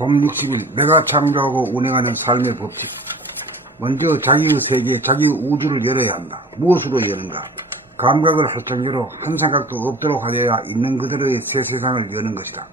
봄 60일 내가 창조하고 운행하는 삶의 법칙. 먼저 자기의 세계, 자기의 우주를 열어야 한다. 무엇으로 여는가? 감각을 활짝 열어 한 생각도 없도록 하여야 있는 그대로의 새 세상을 여는 것이다.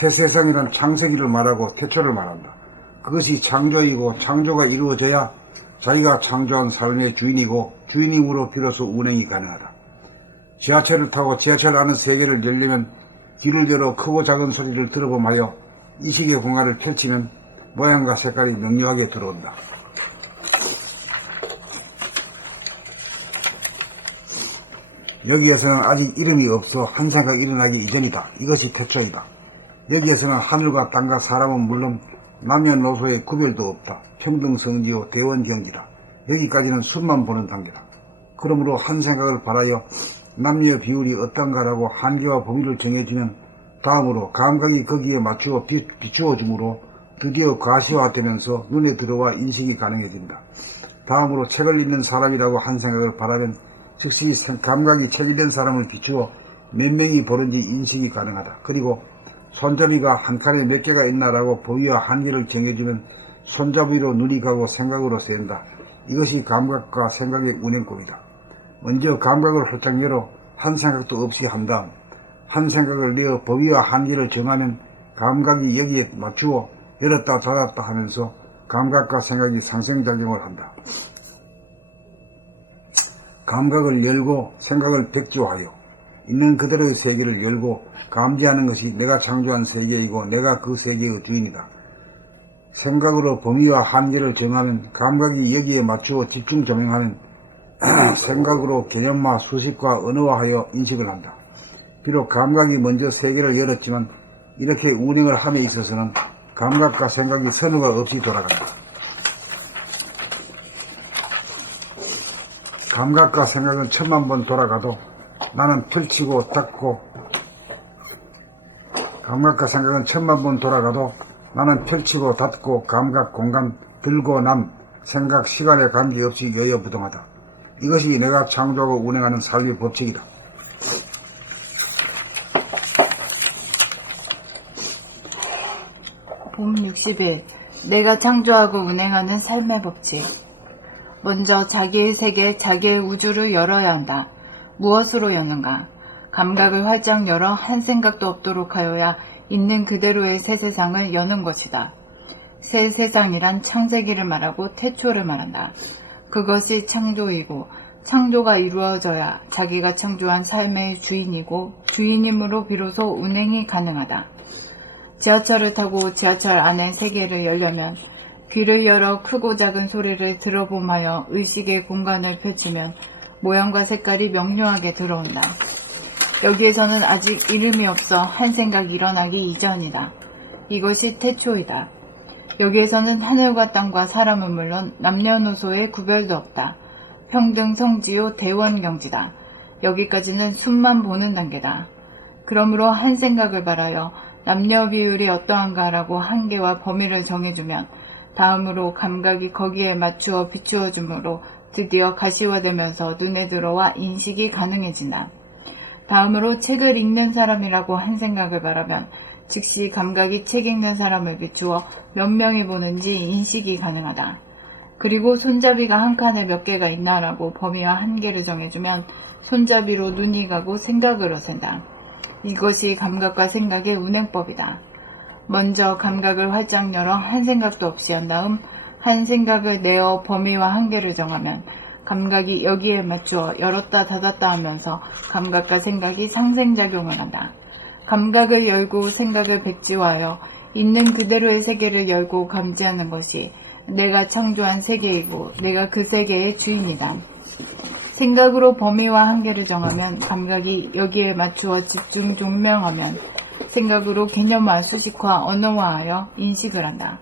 새 세상이란 창세기를 말하고 태초를 말한다. 그것이 창조이고 창조가 이루어져야 자기가 창조한 삶의 주인이고 주인임으로 비로소 운행이 가능하다. 지하철을 타고 지하철 안의 세계를 열려면 귀를 열어 크고 작은 소리를 들어보며 이식의 공간을 펼치면 모양과 색깔이 명료하게 들어온다. 여기에서는 아직 이름이 없어 한 생각 일어나기 이전이다. 이것이 태초이다. 여기에서는 하늘과 땅과 사람은 물론 남녀노소의 구별도 없다. 평등성지요 대원경지다. 여기까지는 숨만 보는 단계다. 그러므로 한 생각을 발하여 남녀 비율이 어떤가라고 한계와 범위를 정해주면 다음으로 감각이 거기에 맞추어 비추어 주므로 드디어 가시화되면서 눈에 들어와 인식이 가능해진다. 다음으로 책을 읽는 사람이라고 한 생각을 바라면 즉시 감각이 책 읽는 사람을 비추어 몇 명이 보는지 인식이 가능하다. 그리고 손잡이가 한 칸에 몇 개가 있나라고 범위와 한계를 정해주면 손잡이로 눈이 가고 생각으로 센다. 이것이 감각과 생각의 운행법이다. 먼저 감각을 활짝 열어 한 생각도 없이 한 다음 한 생각을 내어 범위와 한계를 정하면 감각이 여기에 맞추어 열었다 닫았다 하면서 감각과 생각이 상생작용을 한다. 감각을 열고 생각을 백지화하여 있는 그대로의 세계를 열고 감지하는 것이 내가 창조한 세계이고 내가 그 세계의 주인이다. 생각으로 범위와 한계를 정하면 감각이 여기에 맞추어 집중 조명하면 생각으로 개념화, 수식과 언어화하여 인식을 한다. 비록 감각이 먼저 세계를 열었지만 이렇게 운행을 함에 있어서는 감각과 생각이 선호가 없이 돌아간다. 감각과 생각은 1000만 번 돌아가도 나는 펼치고 닫고 감각과 생각은 1000만 번 돌아가도 나는 펼치고 닫고 감각, 공간, 들고 남, 생각, 시간에 관계없이 여여부동하다. 이것이 내가 창조하고 운행하는 삶의 법칙이다. 봄 60일 내가 창조하고 운행하는 삶의 법칙. 먼저 자기의 세계, 자기의 우주를 열어야 한다. 무엇으로 여는가? 감각을 활짝 열어 한 생각도 없도록 하여야 있는 그대로의 새 세상을 여는 것이다. 새 세상이란 창세기를 말하고 태초를 말한다. 그것이 창조이고 창조가 이루어져야 자기가 창조한 삶의 주인이고 주인임으로 비로소 운행이 가능하다. 지하철을 타고 지하철 안의 세계를 열려면 귀를 열어 크고 작은 소리를 들어보며 의식의 공간을 펼치면 모양과 색깔이 명료하게 들어온다. 여기에서는 아직 이름이 없어 한 생각 일어나기 이전이다. 이것이 태초이다. 여기에서는 하늘과 땅과 사람은 물론 남녀노소의 구별도 없다. 평등 성지요 대원경지다. 여기까지는 숨만 보는 단계다. 그러므로 한 생각을 바라여 남녀 비율이 어떠한가라고 한계와 범위를 정해주면 다음으로 감각이 거기에 맞추어 비추어 주므로 드디어 가시화되면서 눈에 들어와 인식이 가능해진다. 다음으로 책을 읽는 사람이라고 한 생각을 바라면 즉시 감각이 책 읽는 사람을 비추어 몇 명이 보는지 인식이 가능하다. 그리고 손잡이가 한 칸에 몇 개가 있나라고 범위와 한계를 정해주면 손잡이로 눈이 가고 생각으로 센다. 이것이 감각과 생각의 운행법이다. 먼저 감각을 활짝 열어 한 생각도 없이 한 다음 한 생각을 내어 범위와 한계를 정하면 감각이 여기에 맞추어 열었다 닫았다 하면서 감각과 생각이 상생작용을 한다. 감각을 열고 생각을 백지화하여 있는 그대로의 세계를 열고 감지하는 것이 내가 창조한 세계이고 내가 그 세계의 주인이다. 생각으로 범위와 한계를 정하면 감각이 여기에 맞추어 집중 조명하면 생각으로 개념화, 수식화, 언어화하여 인식을 한다.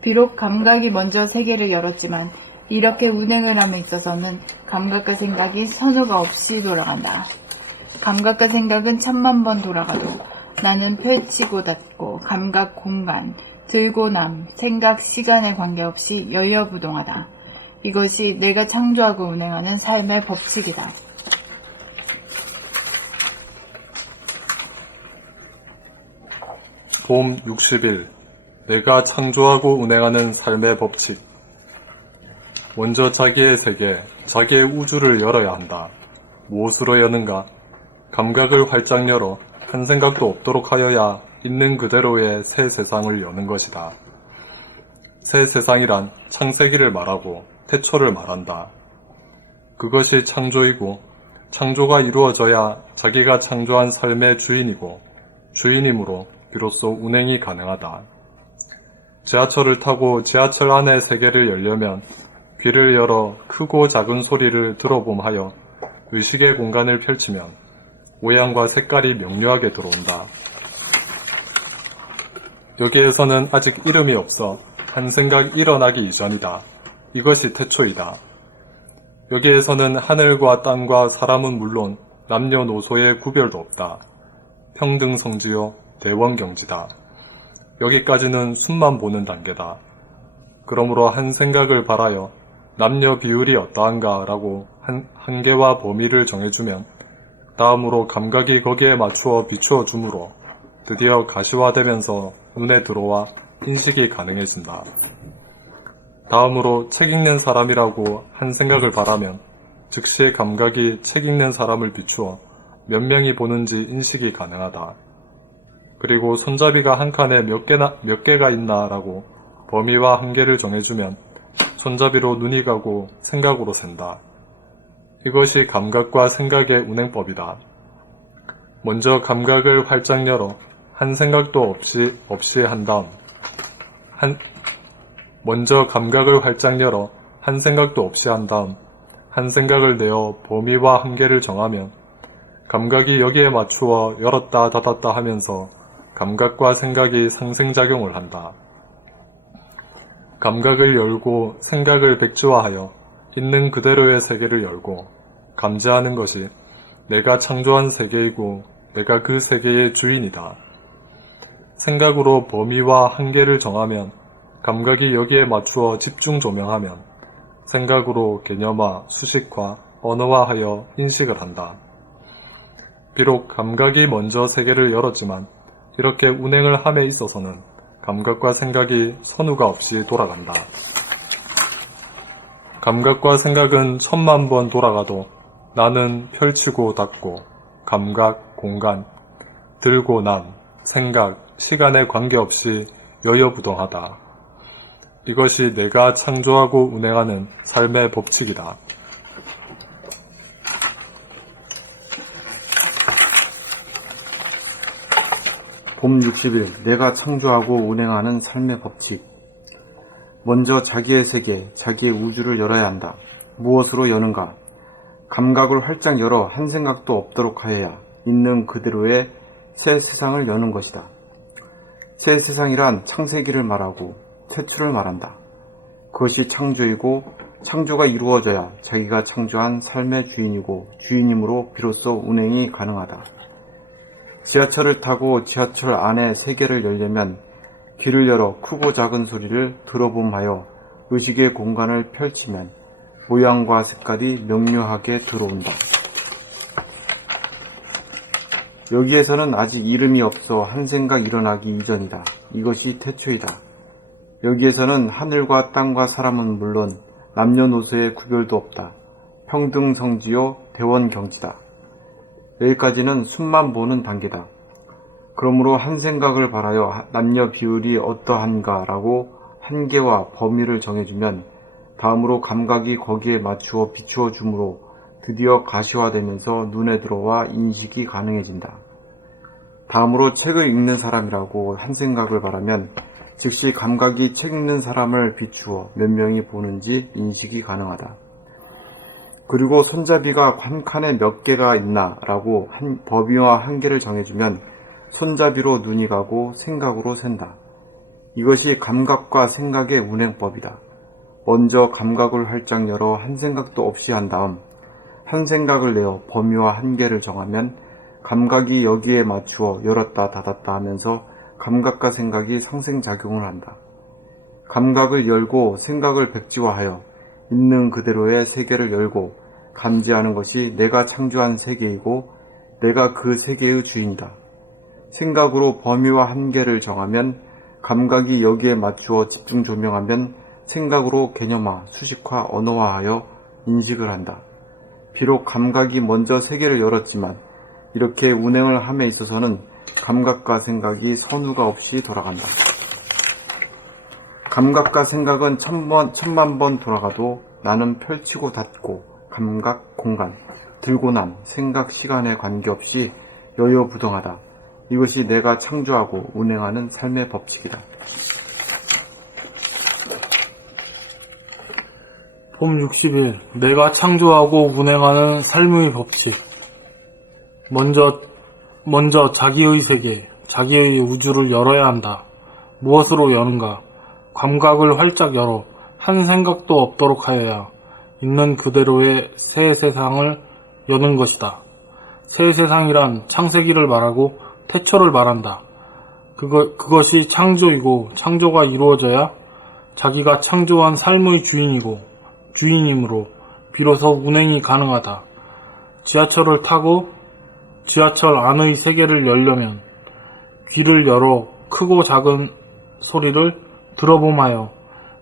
비록 감각이 먼저 세계를 열었지만 이렇게 운행을 함에 있어서는 감각과 생각이 선호가 없이 돌아간다. 감각과 생각은 1000만 번 돌아가도 나는 펼치고 닫고 감각, 공간, 들고 남, 생각, 시간에 관계없이 여여부동하다. 이것이 내가 창조하고 운행하는 삶의 법칙이다. 봄 60일 내가 창조하고 운행하는 삶의 법칙. 먼저 자기의 세계, 자기의 우주를 열어야 한다. 무엇으로 여는가? 감각을 활짝 열어 한 생각도 없도록 하여야 있는 그대로의 새 세상을 여는 것이다. 새 세상이란 창세기를 말하고 태초를 말한다. 그것이 창조이고 창조가 이루어져야 자기가 창조한 삶의 주인이고 주인이므로 비로소 운행이 가능하다. 지하철을 타고 지하철 안의 세계를 열려면 귀를 열어 크고 작은 소리를 들어봄하여 의식의 공간을 펼치면 모양과 색깔이 명료하게 들어온다. 여기에서는 아직 이름이 없어 한 생각 일어나기 이전이다. 이것이 태초이다. 여기에서는 하늘과 땅과 사람은 물론 남녀노소의 구별도 없다. 평등성지요 대원경지다. 여기까지는 숨만 보는 단계다. 그러므로 한 생각을 발하여 남녀 비율이 어떠한가 라고 한계와 범위를 정해주면 다음으로 감각이 거기에 맞추어 비추어 주므로 드디어 가시화되면서 눈에 들어와 인식이 가능해진다. 다음으로 책 읽는 사람이라고 한 생각을 발하면 즉시 감각이 책 읽는 사람을 비추어 몇 명이 보는지 인식이 가능하다. 그리고 손잡이가 한 칸에 몇 개가 있나라고 범위와 한계를 정해주면 손잡이로 눈이 가고 생각으로 샌다. 이것이 감각과 생각의 운행법이다. 먼저 감각을 활짝 열어 한 생각도 없이 한 다음 한 생각을 내어 범위와 한계를 정하면 감각이 여기에 맞추어 열었다 닫았다 하면서 감각과 생각이 상생작용을 한다. 감각을 열고 생각을 백지화하여 있는 그대로의 세계를 열고 감지하는 것이 내가 창조한 세계이고 내가 그 세계의 주인이다. 생각으로 범위와 한계를 정하면 감각이 여기에 맞추어 집중 조명하면 생각으로 개념화, 수식화, 언어화하여 인식을 한다. 비록 감각이 먼저 세계를 열었지만 이렇게 운행을 함에 있어서는 감각과 생각이 선후가 없이 돌아간다. 감각과 생각은 1000만 번 돌아가도 나는 펼치고 닫고 감각, 공간, 들고 남, 생각, 시간에 관계없이 여여부동하다. 이것이 내가 창조하고 운행하는 삶의 법칙이다. 봄 60일 내가 창조하고 운행하는 삶의 법칙. 먼저 자기의 세계, 자기의 우주를 열어야 한다. 무엇으로 여는가? 감각을 활짝 열어 한 생각도 없도록 하여야 있는 그대로의 새 세상을 여는 것이다. 새 세상이란 창세기를 말하고 태초를 말한다. 그것이 창조이고 창조가 이루어져야 자기가 창조한 삶의 주인이고 주인이므로 비로소 운행이 가능하다. 지하철을 타고 지하철 안의 세계를 열려면 귀를 열어 크고 작은 소리를 들어봄하여 의식의 공간을 펼치면 모양과 색깔이 명료하게 들어온다. 여기에서는 아직 이름이 없어 한 생각 일어나기 이전이다. 이것이 태초이다. 여기에서는 하늘과 땅과 사람은 물론 남녀노소의 구별도 없다. 평등성지요 대원경지다. 여기까지는 숨만 보는 단계다. 그러므로 한 생각을 발하여 남녀 비율이 어떠한가 라고 한계와 범위를 정해주면 다음으로 감각이 거기에 맞추어 비추어 주므로 드디어 가시화되면서 눈에 들어와 인식이 가능해진다. 다음으로 책을 읽는 사람이라고 한 생각을 발하면 즉시 감각이 책 읽는 사람을 비추어 몇 명이 보는지 인식이 가능하다. 그리고 손잡이가 한 칸에 몇 개가 있나 라고 범위와 한계를 정해주면 손잡이로 눈이 가고 생각으로 샌다. 이것이 감각과 생각의 운행법이다. 먼저 감각을 활짝 열어 한 생각도 없이 한 다음 한 생각을 내어 범위와 한계를 정하면 감각이 여기에 맞추어 열었다 닫았다 하면서 감각과 생각이 상생작용을 한다. 감각을 열고 생각을 백지화하여 있는 그대로의 세계를 열고 감지하는 것이 내가 창조한 세계이고 내가 그 세계의 주인이다. 생각으로 범위와 한계를 정하면 감각이 여기에 맞추어 집중 조명하면 생각으로 개념화, 수식화, 언어화하여 인식을 한다. 비록 감각이 먼저 세계를 열었지만 이렇게 운행을 함에 있어서는 감각과 생각이 선후가 없이 돌아간다. 감각과 생각은 천만 번 돌아가도 나는 펼치고 닫고 감각, 공간, 들고 남, 생각, 시간에 관계없이 여여부동하다. 이것이 내가 창조하고 운행하는 삶의 법칙이다. 봄 60일 내가 창조하고 운행하는 삶의 법칙. 먼저 자기의 세계, 자기의 우주를 열어야 한다. 무엇으로 여는가? 감각을 활짝 열어 한 생각도 없도록 하여야 있는 그대로의 새 세상을 여는 것이다. 새 세상이란 창세기를 말하고 태초를 말한다. 그것이 창조이고 창조가 이루어져야 자기가 창조한 삶의 주인이므로 비로소 운행이 가능하다. 지하철을 타고 지하철 안의 세계를 열려면 귀를 열어 크고 작은 소리를 들어봄하여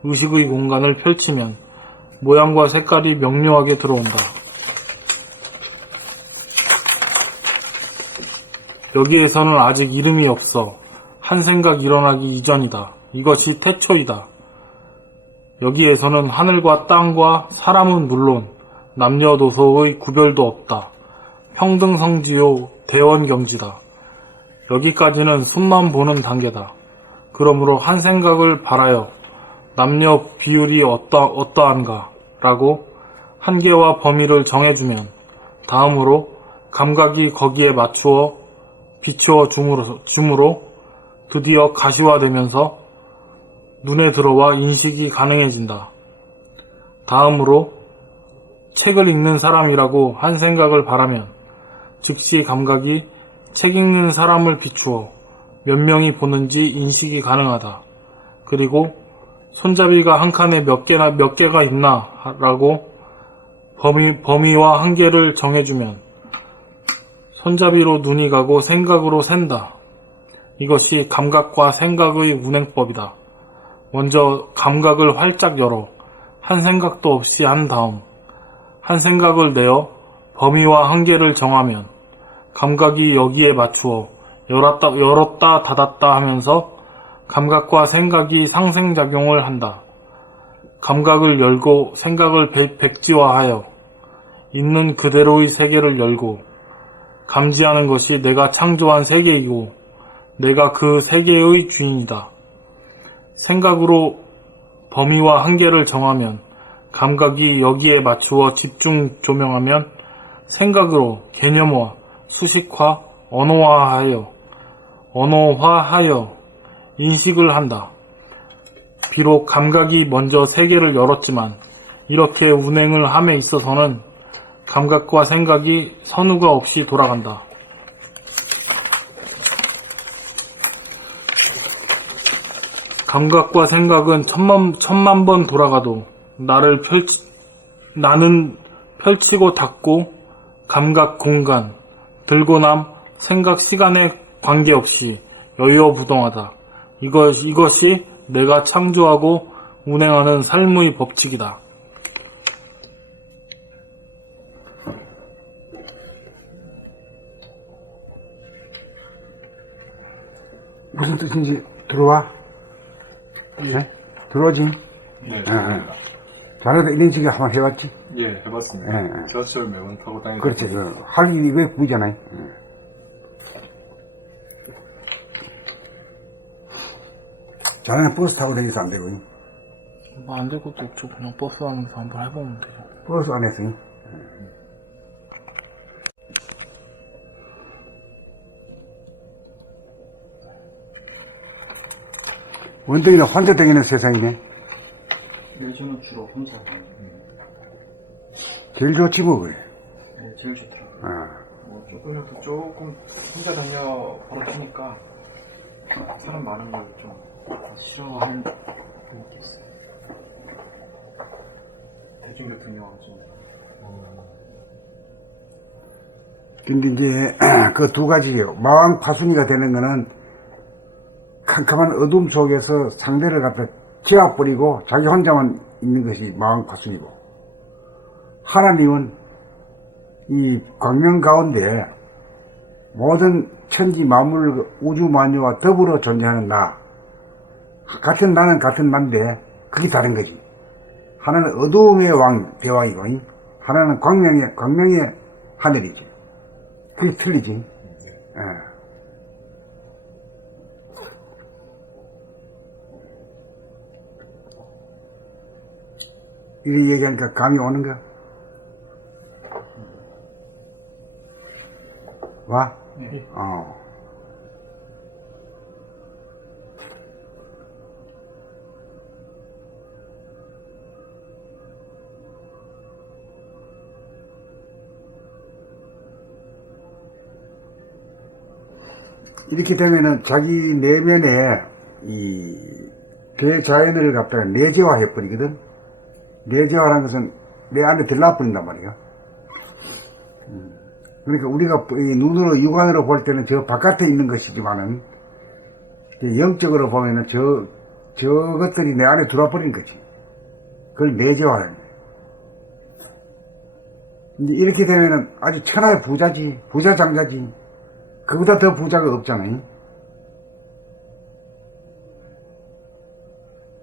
의식의 공간을 펼치면 모양과 색깔이 명료하게 들어온다. 여기에서는 아직 이름이 없어. 한 생각 일어나기 이전이다. 이것이 태초이다. 여기에서는 하늘과 땅과 사람은 물론 남녀노소의 구별도 없다. 평등성지요 대원경지다. 여기까지는 숨만 보는 단계다. 그러므로 한 생각을 바라여 남녀 비율이 어떠한가 라고 한계와 범위를 정해주면 다음으로 감각이 거기에 맞추어 비추어 줌으로 드디어 가시화되면서 눈에 들어와 인식이 가능해진다. 다음으로 책을 읽는 사람이라고 한 생각을 바라면 즉시 감각이 책 읽는 사람을 비추어 몇 명이 보는지 인식이 가능하다. 그리고 손잡이가 한 칸에 몇 개가 있나 라고 범위와 한계를 정해주면 손잡이로 눈이 가고 생각으로 샌다. 이것이 감각과 생각의 운행법이다. 먼저 감각을 활짝 열어 한 생각도 없이 한 다음 한 생각을 내어 범위와 한계를 정하면 감각이 여기에 맞추어 열었다 닫았다 하면서 감각과 생각이 상생작용을 한다. 감각을 열고 생각을 백지화하여 있는 그대로의 세계를 열고 감지하는 것이 내가 창조한 세계이고 내가 그 세계의 주인이다. 생각으로 범위와 한계를 정하면 감각이 여기에 맞추어 집중 조명하면 생각으로 개념화, 수식화, 언어화하여 인식을 한다. 비록 감각이 먼저 세계를 열었지만 이렇게 운행을 함에 있어서는 감각과 생각이 선후가 없이 돌아간다. 감각과 생각은 천만 번 돌아가도 나는 펼치고 닫고 감각 공간, 들고 남, 생각 시간에 관계없이 여유부동하다. 이것이 내가 창조하고 운행하는 삶의 법칙이다. 무슨 뜻인지 들어와? 네? 들어오지? 네, 자네도 이런 식으로 한번 해봤지? 예, 해봤습니다. 예. 지하철 매번 타고 다니다 그렇지. 보니까. 할 일이 왜 부잖아요. 자네는 버스 타고 다니서 안 되고, 뭐 안 될 것도 없죠. 그냥 버스 안에서 한번 해보면 되죠. 버스 안에서. 원동이는 혼자 다니는 세상이네. 네, 저는 주로 혼자 제일 좋지 뭐, 그래. 네, 제일 좋더라고요. 어. 조금이라도 조금 혼자 다녀 버릇하니까 사람 많은 걸 좀 싫어하는 그런 게 있어요. 대중교통이랑 좀. 근데 이제 그 두 가지예요. 마왕 파순이가 되는 거는 캄캄한 어둠 속에서 상대를 갖다 지어버리고 자기 혼자만 있는 것이 마음가짐이고, 하나님은 이 광명 가운데 모든 천지 만물 우주 만유와 더불어 존재하는 나, 같은 나는 같은 나인데 그게 다른 거지. 하나는 어두움의 대왕이고 하나는 광명의 하늘이지. 그게 틀리지. 예. 이렇게 얘기하니까 감이 오는가? 와? 이렇게 되면은 자기 내면에 이 대자연을 갖다가 내재화해버리거든. 내재화라는 것은 내 안에 들락버린단 말이야. 그러니까 우리가 이 눈으로 육안으로 볼 때는 저 바깥에 있는 것이지만은 영적으로 보면은 저것들이 내 안에 들어와버린 거지. 그걸 내재화하는 거야. 이제 이렇게 되면은 아주 천하의 부자지, 부자장자지. 그보다 더 부자가 없잖아요.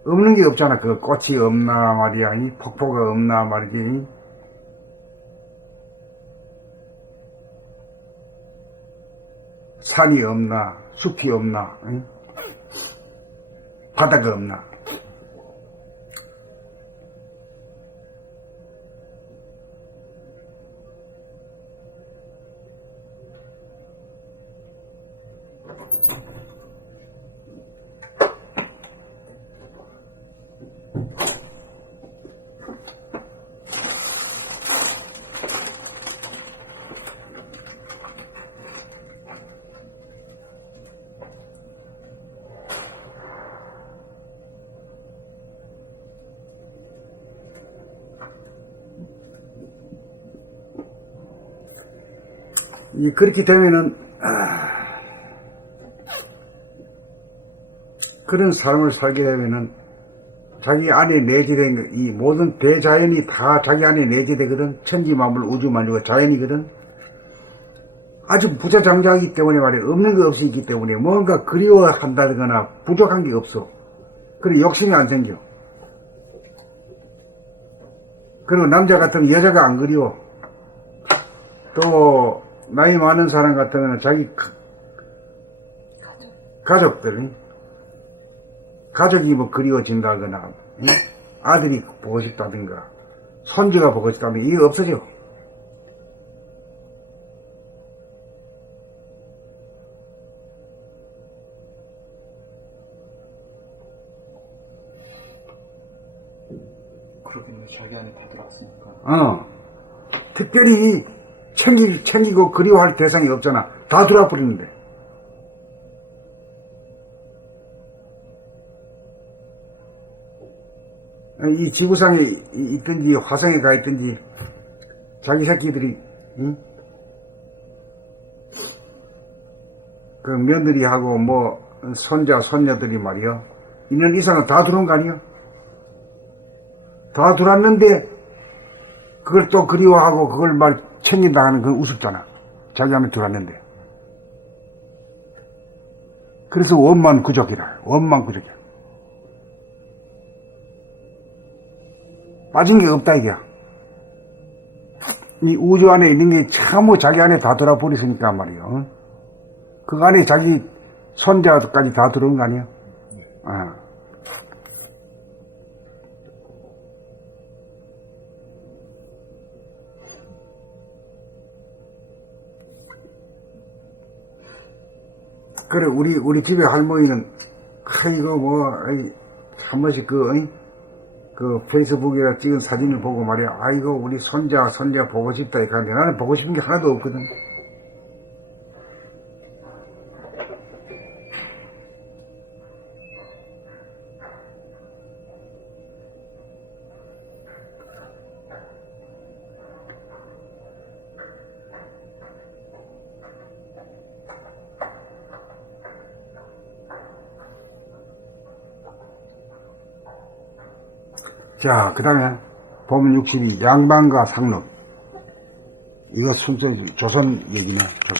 없는 게 없잖아. 그 꽃이 없나 말이야. 이 폭포가 없나 말이지. 산이 없나, 숲이 없나, 바다가 없나. 그렇게 되면은 그런 삶을 살게 되면은 자기 안에 내재된 이 모든 대자연이 다 자기 안에 내재되거든. 천지만물 우주만유가 자연이거든. 아주 부자장자이기 때문에 말이야. 없는 거 없이 있기 때문에 뭔가 그리워한다거나 부족한 게 없어. 그리고 욕심이 안 생겨. 그리고 남자 같으면 여자가 안 그리워. 또 나이 많은 사람 같으면 자기 가족이 뭐 그리워진다거나, 아들이 보고 싶다든가, 손주가 보고 싶다든가, 이게 없어져. 그렇군요. 자기 안에 다 들어왔으니까. 특별히 챙기고 그리워할 대상이 없잖아. 다 들어와 버리는데. 이 지구상에 있든지 화성에 가 있든지 자기 새끼들이 그 며느리하고 뭐 손자 손녀들이 말이야 2년 이상은 다 들어온 거 아니야? 다 들어왔는데 그걸 또 그리워하고 그걸 말 챙긴다 하는 건 우습잖아. 자기 안에 들어왔는데. 그래서 원만구족이라. 원만구족이야. 빠진 게 없다 이게야. 이 우주 안에 있는 게 전부 자기 안에 다 들어버렸으니까 말이야. 그 안에 자기 손자까지 다 들어온 거 아니야? 그래, 우리 집에 할머니는, 이거 뭐, 한 번씩 그 페이스북에 찍은 사진을 보고 말이야. 아이고, 우리 손자 보고 싶다. 이렇게 하는데 나는 보고 싶은 게 하나도 없거든. 자, 그 다음에 보면 62 양반과 상록. 이거 순서 조선 얘기네. 조선.